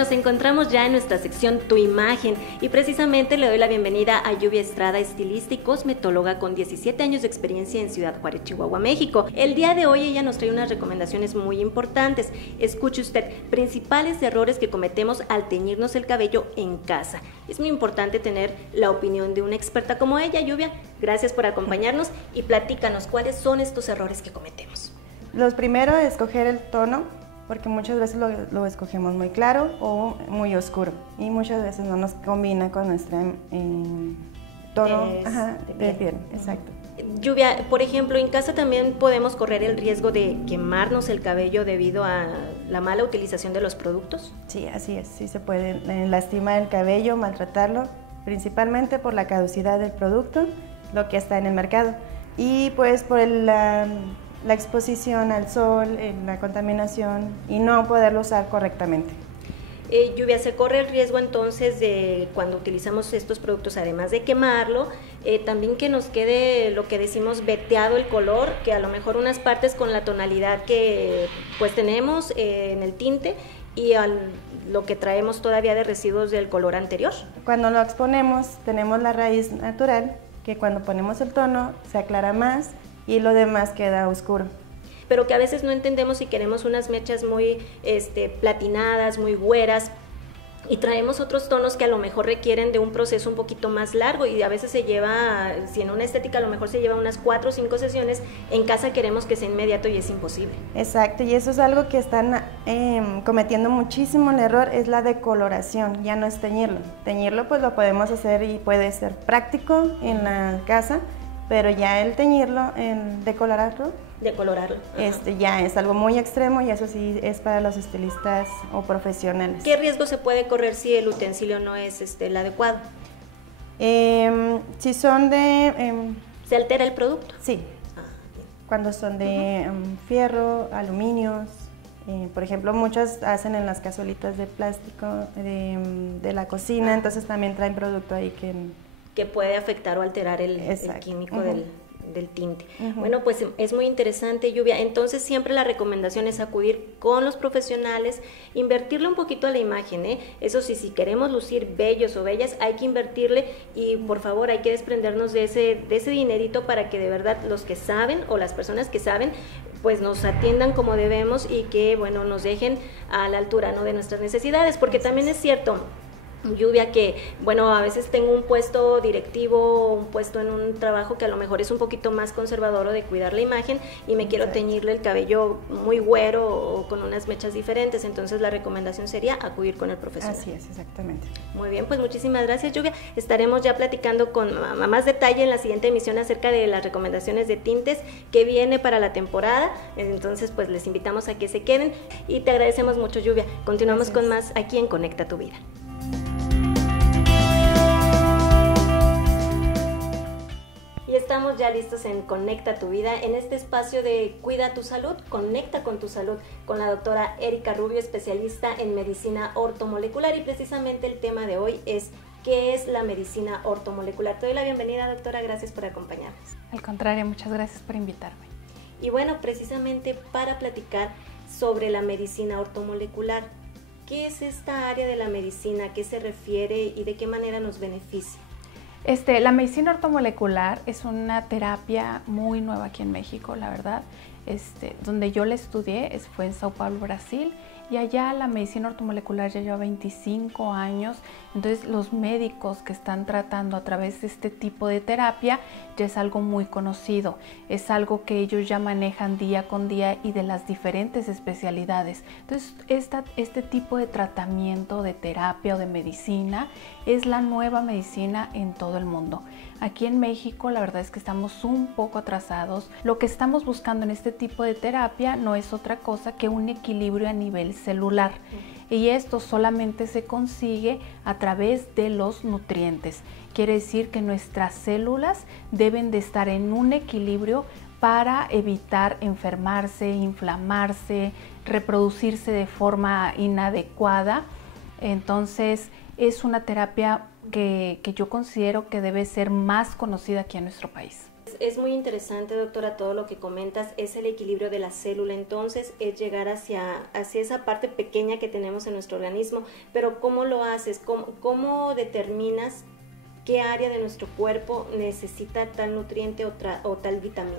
nos encontramos ya en nuestra sección Tu Imagen y precisamente le doy la bienvenida a Lluvia Estrada, estilista y cosmetóloga con 17 años de experiencia en Ciudad Juárez, Chihuahua, México. El día de hoy ella nos trae unas recomendaciones muy importantes. Escuche usted, principales errores que cometemos al teñirnos el cabello en casa. Es muy importante tener la opinión de una experta como ella. Lluvia, gracias por acompañarnos y platícanos cuáles son estos errores que cometemos. Los primeros es escoger el tono, porque muchas veces lo escogemos muy claro o muy oscuro y muchas veces no nos combina con nuestro tono de piel. Exacto. Lluvia, por ejemplo, en casa también podemos correr el riesgo de quemarnos el cabello debido a la mala utilización de los productos. Sí, así es, sí se puede lastimar el cabello, maltratarlo, principalmente por la caducidad del producto, lo que está en el mercado, y pues por la exposición al sol, la contaminación y no poderlo usar correctamente. Lluvia, se corre el riesgo entonces de cuando utilizamos estos productos, además de quemarlo, también que nos quede lo que decimos veteado el color, que a lo mejor unas partes con la tonalidad que pues tenemos en el tinte y lo que traemos todavía de residuos del color anterior. Cuando lo exponemos tenemos la raíz natural, que cuando ponemos el tono se aclara más y lo demás queda oscuro. Pero que a veces no entendemos si queremos unas mechas muy platinadas, muy güeras, y traemos otros tonos que a lo mejor requieren de un proceso un poquito más largo y a veces se lleva, si en una estética a lo mejor se lleva unas 4 o 5 sesiones, en casa queremos que sea inmediato y es imposible. Exacto, y eso es algo que están cometiendo muchísimo el error, es la decoloración, ya no es teñirlo. Teñirlo pues lo podemos hacer y puede ser práctico en la casa, pero ya el teñirlo, el decolorarlo, ya es algo muy extremo y eso sí es para los estilistas o profesionales. ¿Qué riesgo se puede correr si el utensilio no es el adecuado? Si son de... ¿Se altera el producto? Sí, cuando son de fierro, aluminios, por ejemplo, muchas hacen en las cazuelitas de plástico de la cocina, entonces también traen producto ahí que puede afectar o alterar el químico del tinte. Bueno, pues es muy interesante, Lluvia. Entonces siempre la recomendación es acudir con los profesionales, invertirle un poquito a la imagen, Eso sí, si queremos lucir bellos o bellas, hay que invertirle y por favor hay que desprendernos de ese dinerito para que de verdad los que saben o las personas que saben pues nos atiendan como debemos y que bueno nos dejen a la altura, ¿no?, de nuestras necesidades, porque también es cierto, Lluvia, que bueno, a veces tengo un puesto directivo, un puesto en un trabajo que a lo mejor es un poquito más conservador o de cuidar la imagen y me quiero teñirle el cabello muy güero o con unas mechas diferentes, entonces la recomendación sería acudir con el profesional. Así es, exactamente. Muy bien, pues muchísimas gracias, Lluvia. Estaremos ya platicando con más detalle en la siguiente emisión acerca de las recomendaciones de tintes que viene para la temporada, entonces pues les invitamos a que se queden y te agradecemos mucho, Lluvia. Continuamos con más aquí en Conecta tu Vida. Y estamos ya listos en Conecta tu Vida, en este espacio de Cuida tu Salud, Conecta con tu Salud, con la doctora Erika Rubio, especialista en medicina ortomolecular, y precisamente el tema de hoy es ¿qué es la medicina ortomolecular? Te doy la bienvenida, doctora, gracias por acompañarnos. Al contrario, muchas gracias por invitarme. Y bueno, precisamente para platicar sobre la medicina ortomolecular, ¿qué es esta área de la medicina? ¿A qué se refiere y de qué manera nos beneficia? La medicina ortomolecular es una terapia muy nueva aquí en México, la verdad. Donde yo la estudié fue en Sao Paulo, Brasil, y allá la medicina ortomolecular ya lleva 25 años, entonces los médicos que están tratando a través de este tipo de terapia ya es algo muy conocido, es algo que ellos ya manejan día con día y de las diferentes especialidades. Entonces este tipo de tratamiento, de terapia o de medicina es la nueva medicina en todo el mundo. Aquí en México la verdad es que estamos un poco atrasados. Lo que estamos buscando en este tipo de terapia no es otra cosa que un equilibrio a nivel celular. Y esto solamente se consigue a través de los nutrientes. Quiere decir que nuestras células deben de estar en un equilibrio para evitar enfermarse, inflamarse, reproducirse de forma inadecuada. Entonces es una terapia que yo considero que debe ser más conocida aquí en nuestro país. es muy interesante, doctora, todo lo que comentas, es el equilibrio de la célula, entonces es llegar hacia esa parte pequeña que tenemos en nuestro organismo, pero ¿cómo lo haces? ¿Cómo determinas qué área de nuestro cuerpo necesita tal nutriente o tal vitamina?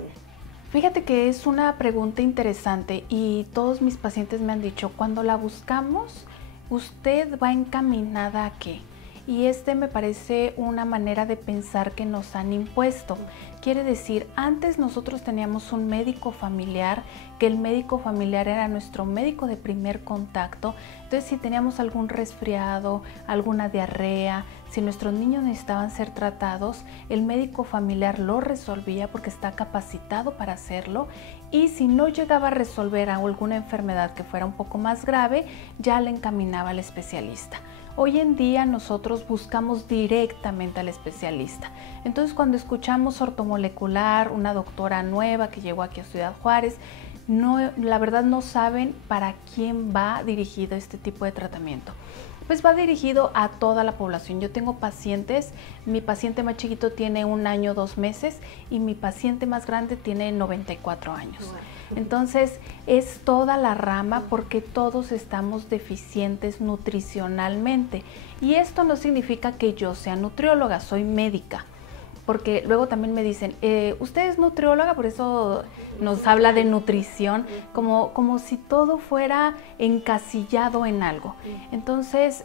Fíjate que es una pregunta interesante y todos mis pacientes me han dicho, cuando la buscamos, ¿usted va encaminada a qué? Y me parece una manera de pensar que nos han impuesto. Quiere decir, antes nosotros teníamos un médico familiar, que el médico familiar era nuestro médico de primer contacto. Entonces, si teníamos algún resfriado, alguna diarrea, si nuestros niños necesitaban ser tratados, el médico familiar lo resolvía porque está capacitado para hacerlo. Y si no llegaba a resolver alguna enfermedad que fuera un poco más grave, ya le encaminaba al especialista. Hoy en día nosotros buscamos directamente al especialista. Entonces, cuando escuchamos ortomolecular, una doctora nueva que llegó aquí a Ciudad Juárez, la verdad no saben para quién va dirigido este tipo de tratamiento. Pues va dirigido a toda la población. Yo tengo pacientes, mi paciente más chiquito tiene 1 año, 2 meses y mi paciente más grande tiene 94 años. Entonces es toda la rama porque todos estamos deficientes nutricionalmente. Y esto no significa que yo sea nutrióloga, soy médica. Porque luego también me dicen, usted es nutrióloga, por eso nos habla de nutrición, como si todo fuera encasillado en algo. Entonces,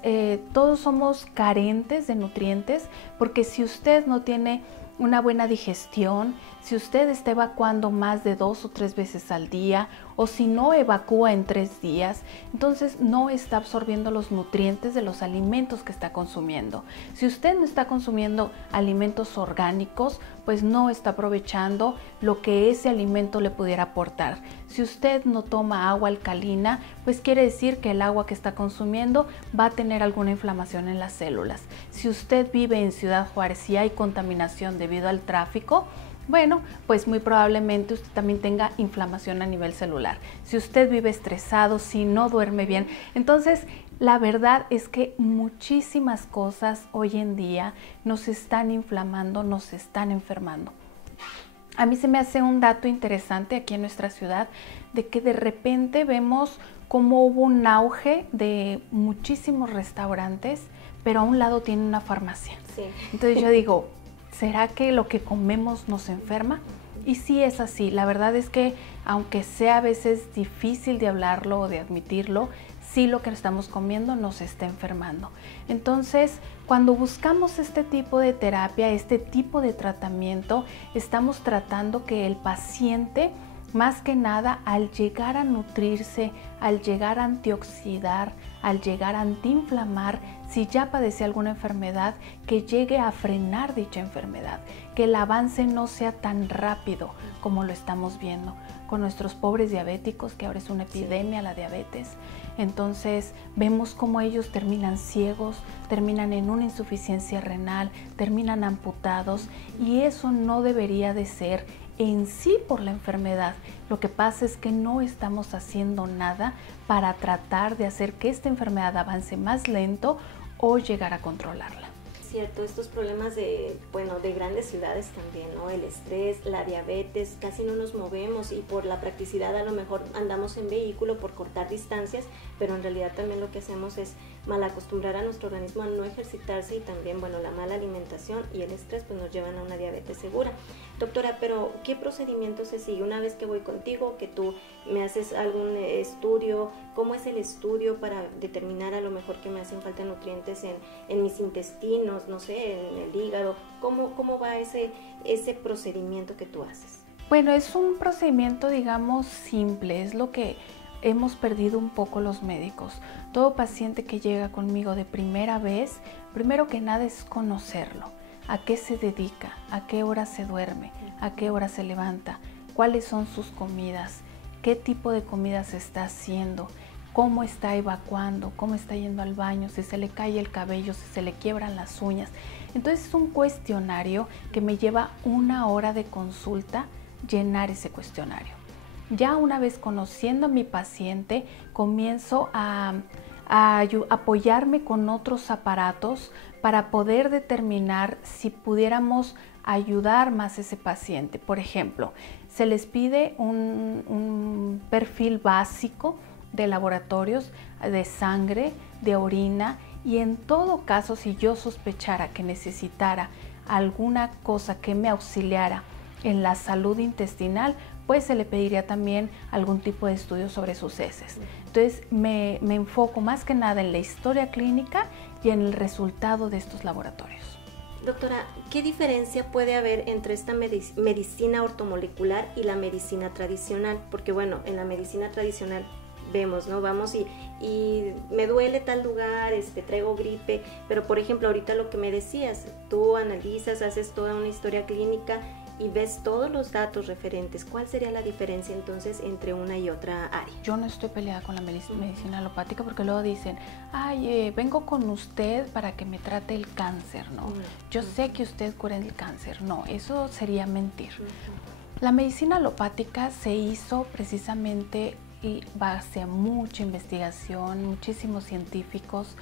todos somos carentes de nutrientes, porque si usted no tiene una buena digestión, si usted está evacuando más de 2 o 3 veces al día, o si no evacúa en 3 días, entonces no está absorbiendo los nutrientes de los alimentos que está consumiendo. Si usted no está consumiendo alimentos orgánicos, pues no está aprovechando lo que ese alimento le pudiera aportar. Si usted no toma agua alcalina, pues quiere decir que el agua que está consumiendo va a tener alguna inflamación en las células. Si usted vive en Ciudad Juárez y hay contaminación debido al tráfico, bueno, pues muy probablemente usted también tenga inflamación a nivel celular. Si usted vive estresado, si no duerme bien, entonces la verdad es que muchísimas cosas hoy en día nos están inflamando, nos están enfermando. A mí se me hace un dato interesante aquí en nuestra ciudad de que de repente vemos cómo hubo un auge de muchísimos restaurantes, pero a un lado tiene una farmacia. Sí. Entonces yo digo, ¿será que lo que comemos nos enferma? Y sí es así. La verdad es que aunque sea a veces difícil de hablarlo o de admitirlo, sí lo que estamos comiendo nos está enfermando. Entonces, cuando buscamos este tipo de terapia, este tipo de tratamiento, estamos tratando que el paciente, más que nada, al llegar a nutrirse, al llegar a antioxidar, al llegar a antiinflamar, si ya padece alguna enfermedad, que llegue a frenar dicha enfermedad, que el avance no sea tan rápido como lo estamos viendo con nuestros pobres diabéticos, que ahora es una epidemia la diabetes. Entonces vemos cómo ellos terminan ciegos, terminan en una insuficiencia renal, terminan amputados, y eso no debería de ser en sí por la enfermedad. Lo que pasa es que no estamos haciendo nada para tratar de hacer que esta enfermedad avance más lento o llegar a controlarla. Cierto, estos problemas de grandes ciudades también, ¿no? El estrés, la diabetes, casi no nos movemos y por la practicidad a lo mejor andamos en vehículo por cortar distancias, pero en realidad también lo que hacemos es malacostumbrar a nuestro organismo a no ejercitarse, y también, la mala alimentación y el estrés pues nos llevan a una diabetes segura. Doctora, pero ¿qué procedimiento se sigue una vez que voy contigo, que tú me haces algún estudio? ¿Cómo es el estudio para determinar a lo mejor que me hacen falta nutrientes en mis intestinos, no sé, en el hígado? ¿Cómo va ese procedimiento que tú haces? Bueno, es un procedimiento, digamos, simple, es lo que hemos perdido un poco los médicos. Todo paciente que llega conmigo de primera vez, primero que nada es conocerlo. ¿A qué se dedica? ¿A qué hora se duerme? ¿A qué hora se levanta? ¿Cuáles son sus comidas? ¿Qué tipo de comidas está haciendo? ¿Cómo está evacuando? ¿Cómo está yendo al baño? Si se le cae el cabello, si se le quiebran las uñas. Entonces es un cuestionario que me lleva 1 hora de consulta llenar ese cuestionario. Ya una vez conociendo a mi paciente, comienzo a a apoyarme con otros aparatos para poder determinar si pudiéramos ayudar más a ese paciente. Por ejemplo, se les pide un perfil básico de laboratorios de sangre, de orina, y en todo caso, si yo sospechara que necesitara alguna cosa que me auxiliara en la salud intestinal, pues se le pediría también algún tipo de estudio sobre sus heces. Entonces me enfoco más que nada en la historia clínica y en el resultado de estos laboratorios. Doctora, ¿qué diferencia puede haber entre esta medicina ortomolecular y la medicina tradicional? Porque bueno, en la medicina tradicional vemos, ¿no? Vamos y me duele tal lugar, traigo gripe, pero por ejemplo ahorita lo que me decías, tú analizas, haces toda una historia clínica y ves todos los datos referentes. ¿Cuál sería la diferencia entonces entre una y otra área? Yo no estoy peleada con la medicina alopática porque luego dicen, ay, vengo con usted para que me trate el cáncer, ¿no? Yo sé que usted cura el cáncer. No, eso sería mentir. La medicina alopática se hizo precisamente y base a mucha investigación, muchísimos científicos,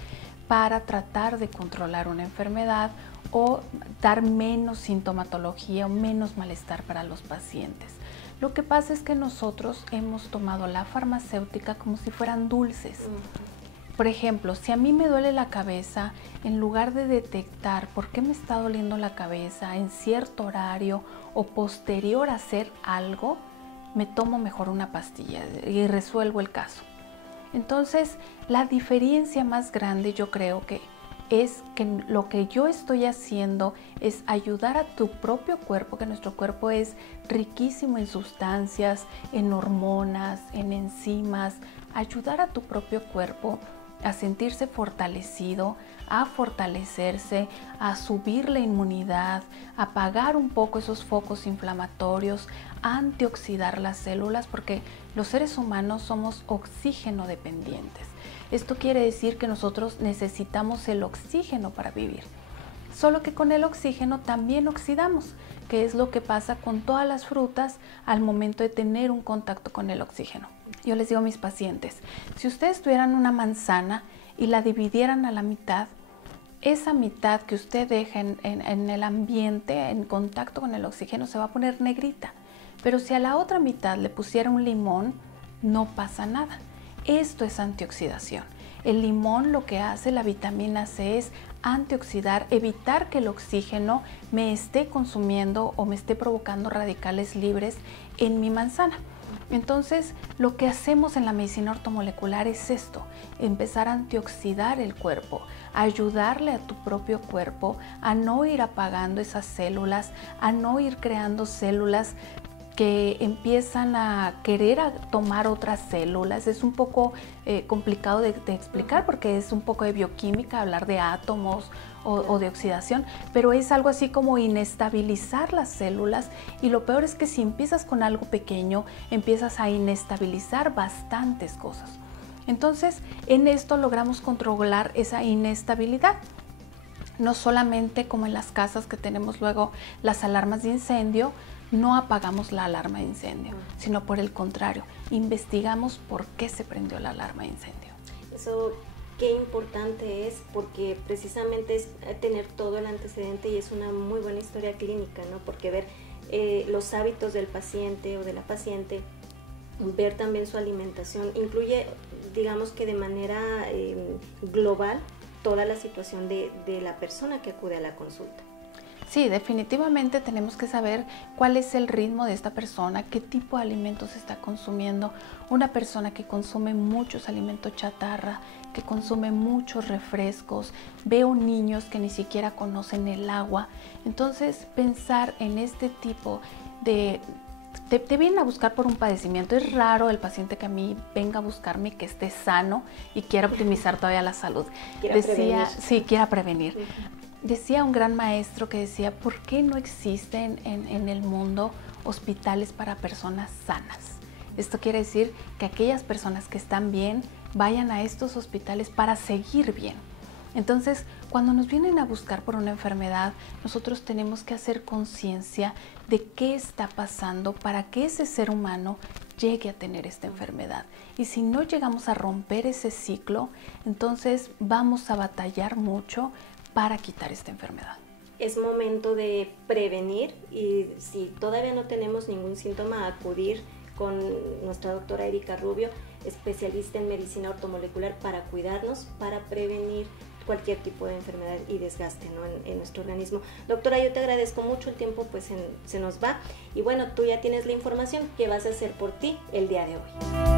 para tratar de controlar una enfermedad o dar menos sintomatología o menos malestar para los pacientes. Lo que pasa es que nosotros hemos tomado la farmacéutica como si fueran dulces. Por ejemplo, si a mí me duele la cabeza, en lugar de detectar por qué me está doliendo la cabeza en cierto horario o posterior a hacer algo, me tomo mejor una pastilla y resuelvo el caso. Entonces, la diferencia más grande yo creo que es que lo que yo estoy haciendo es ayudar a tu propio cuerpo, que nuestro cuerpo es riquísimo en sustancias, en hormonas, en enzimas, ayudar a tu propio cuerpo a sentirse fortalecido, a fortalecerse, a subir la inmunidad, a apagar un poco esos focos inflamatorios, a antioxidar las células, porque los seres humanos somos oxígeno dependientes. Esto quiere decir que nosotros necesitamos el oxígeno para vivir. Solo que con el oxígeno también oxidamos, que es lo que pasa con todas las frutas al momento de tener un contacto con el oxígeno. Yo les digo a mis pacientes, si ustedes tuvieran una manzana y la dividieran a la mitad, esa mitad que usted deja en el ambiente, en contacto con el oxígeno, se va a poner negrita. Pero si a la otra mitad le pusiera un limón, no pasa nada. Esto es antioxidación. El limón lo que hace, la vitamina C, es antioxidar, evitar que el oxígeno me esté consumiendo o me esté provocando radicales libres en mi manzana. Entonces, lo que hacemos en la medicina ortomolecular es esto, empezar a antioxidar el cuerpo, ayudarle a tu propio cuerpo a no ir apagando esas células, a no ir creando células que empiezan a querer tomar otras células. Es un poco complicado de explicar porque es un poco de bioquímica, hablar de átomos o de oxidación, pero es algo así como inestabilizar las células, y lo peor es que si empiezas con algo pequeño, empiezas a inestabilizar bastantes cosas. Entonces, en esto logramos controlar esa inestabilidad. No solamente como en las casas que tenemos luego las alarmas de incendio, no apagamos la alarma de incendio, sino por el contrario, investigamos por qué se prendió la alarma de incendio. Eso qué importante es, porque precisamente es tener todo el antecedente, y es una muy buena historia clínica, ¿no? Porque ver los hábitos del paciente o de la paciente, ver también su alimentación, incluye, digamos que de manera global, toda la situación de la persona que acude a la consulta. Sí, definitivamente tenemos que saber cuál es el ritmo de esta persona, qué tipo de alimentos está consumiendo. Una persona que consume muchos alimentos chatarra, que consume muchos refrescos, veo niños que ni siquiera conocen el agua. Entonces, pensar en este tipo de... Te vienen a buscar por un padecimiento. Es raro el paciente que a mí venga a buscarme que esté sano y quiera optimizar todavía la salud. Quiera prevenir. Decía un gran maestro que decía, ¿por qué no existen en el mundo hospitales para personas sanas? Esto quiere decir que aquellas personas que están bien vayan a estos hospitales para seguir bien. Entonces, cuando nos vienen a buscar por una enfermedad, nosotros tenemos que hacer conciencia de qué está pasando para que ese ser humano llegue a tener esta enfermedad. Y si no llegamos a romper ese ciclo, entonces vamos a batallar mucho para quitar esta enfermedad. Es momento de prevenir y si todavía no tenemos ningún síntoma, acudir con nuestra doctora Erika Rubio, especialista en medicina ortomolecular, para cuidarnos, para prevenir cualquier tipo de enfermedad y desgaste, ¿no?, en nuestro organismo. Doctora, yo te agradezco mucho, el tiempo pues se nos va y bueno, tú ya tienes la información. ¿Qué vas a hacer por ti el día de hoy?